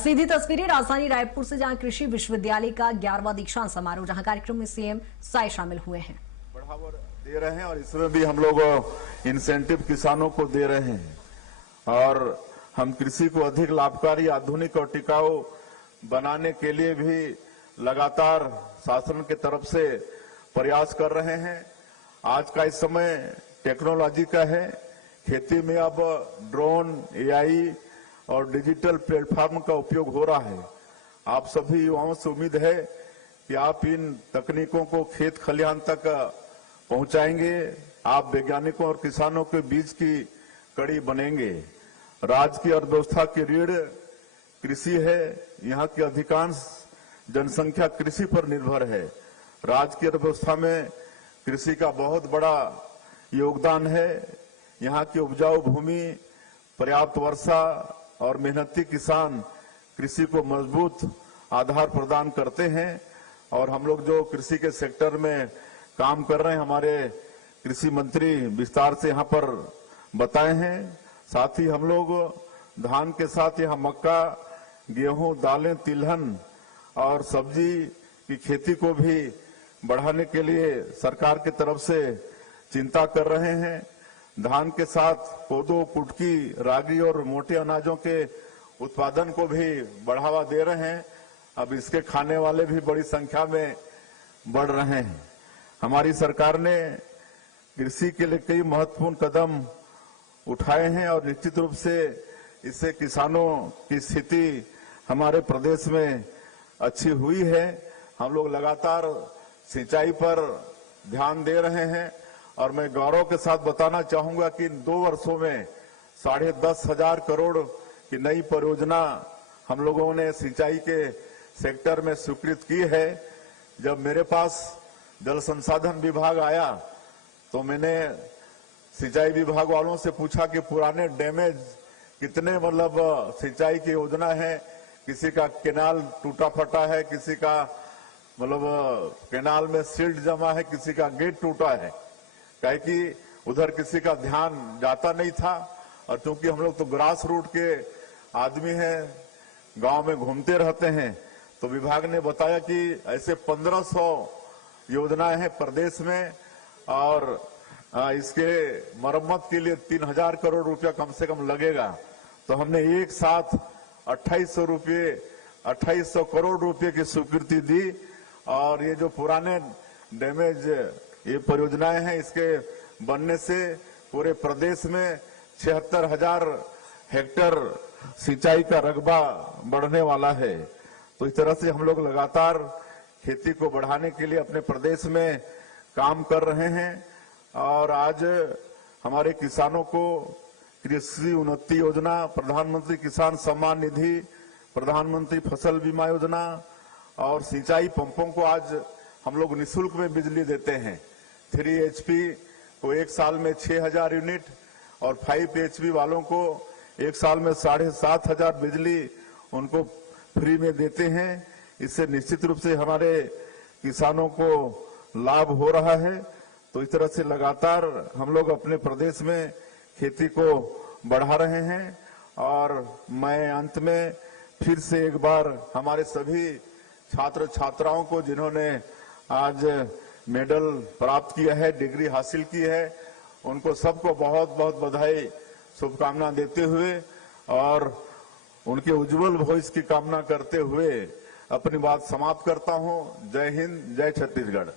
सीधी तस्वीरें राजधानी रायपुर से, जहां कृषि विश्वविद्यालय का 11वां दीक्षांत समारोह, जहां कार्यक्रम में सीएम साय शामिल हुए हैं। बढ़ावा दे रहे हैं और इसमें भी हम लोग इंसेंटिव किसानों को दे रहे हैं और हम कृषि को अधिक लाभकारी, आधुनिक और टिकाऊ बनाने के लिए भी लगातार शासन की तरफ से प्रयास कर रहे हैं। आज का इस समय टेक्नोलॉजी का है। खेती में अब ड्रोन, एआई और डिजिटल प्लेटफॉर्म का उपयोग हो रहा है। आप सभी युवाओं से उम्मीद है कि आप इन तकनीकों को खेत खलिहान तक पहुंचाएंगे। आप वैज्ञानिकों और किसानों के बीच की कड़ी बनेंगे। राज्य की अर्थव्यवस्था की रीढ़ कृषि है। यहाँ की अधिकांश जनसंख्या कृषि पर निर्भर है। राज्य की अर्थव्यवस्था में कृषि का बहुत बड़ा योगदान है। यहाँ की उपजाऊ भूमि, पर्याप्त वर्षा और मेहनती किसान कृषि को मजबूत आधार प्रदान करते हैं। और हम लोग जो कृषि के सेक्टर में काम कर रहे हैं, हमारे कृषि मंत्री विस्तार से यहाँ पर बताए हैं। साथ ही हम लोग धान के साथ यहाँ मक्का, गेहूं, दालें, तिलहन और सब्जी की खेती को भी बढ़ाने के लिए सरकार की तरफ से चिंता कर रहे हैं। धान के साथ कोदो, कुटकी, रागी और मोटे अनाजों के उत्पादन को भी बढ़ावा दे रहे हैं। अब इसके खाने वाले भी बड़ी संख्या में बढ़ रहे हैं। हमारी सरकार ने कृषि के लिए कई महत्वपूर्ण कदम उठाए हैं और निश्चित रूप से इससे किसानों की स्थिति हमारे प्रदेश में अच्छी हुई है। हम लोग लगातार सिंचाई पर ध्यान दे रहे हैं और मैं गौरव के साथ बताना चाहूंगा कि इन 2 वर्षों में 10,500 करोड़ की नई परियोजना हम लोगों ने सिंचाई के सेक्टर में स्वीकृत की है। जब मेरे पास जल संसाधन विभाग आया तो मैंने सिंचाई विभाग वालों से पूछा कि पुराने डैमेज कितने, मतलब सिंचाई की योजना है, किसी का केनाल टूटा फटा है, किसी का मतलब केनाल में सिल्ट जमा है, किसी का गेट टूटा है, काहे कि उधर किसी का ध्यान जाता नहीं था। और चूंकि हम लोग तो ग्रास रूट के आदमी हैं, गांव में घूमते रहते हैं, तो विभाग ने बताया कि ऐसे 1500 योजनाएं हैं प्रदेश में और इसके मरम्मत के लिए 3000 करोड़ रुपया कम से कम लगेगा। तो हमने एक साथ 2800 करोड़ रुपए की स्वीकृति दी और ये जो पुराने डैमेज ये परियोजनाएं हैं, इसके बनने से पूरे प्रदेश में 76,000 हेक्टेयर सिंचाई का रकबा बढ़ने वाला है। तो इस तरह से हम लोग लगातार खेती को बढ़ाने के लिए अपने प्रदेश में काम कर रहे हैं। और आज हमारे किसानों को कृषि उन्नति योजना, प्रधानमंत्री किसान सम्मान निधि, प्रधानमंत्री फसल बीमा योजना और सिंचाई पंपों को आज हम लोग निःशुल्क में बिजली देते हैं। 3 HP को एक साल में 6,000 यूनिट और 5 HP वालों को एक साल में 7,500 बिजली उनको फ्री में देते हैं। इससे निश्चित रूप से हमारे किसानों को लाभ हो रहा है। तो इस तरह से लगातार हम लोग अपने प्रदेश में खेती को बढ़ा रहे हैं। और मैं अंत में फिर से एक बार हमारे सभी छात्र छात्राओं को, जिन्होंने आज मेडल प्राप्त किया है, डिग्री हासिल की है, उनको सबको बहुत बहुत बधाई, शुभकामना देते हुए और उनके उज्जवल भविष्य की कामना करते हुए अपनी बात समाप्त करता हूं। जय हिंद, जय छत्तीसगढ़।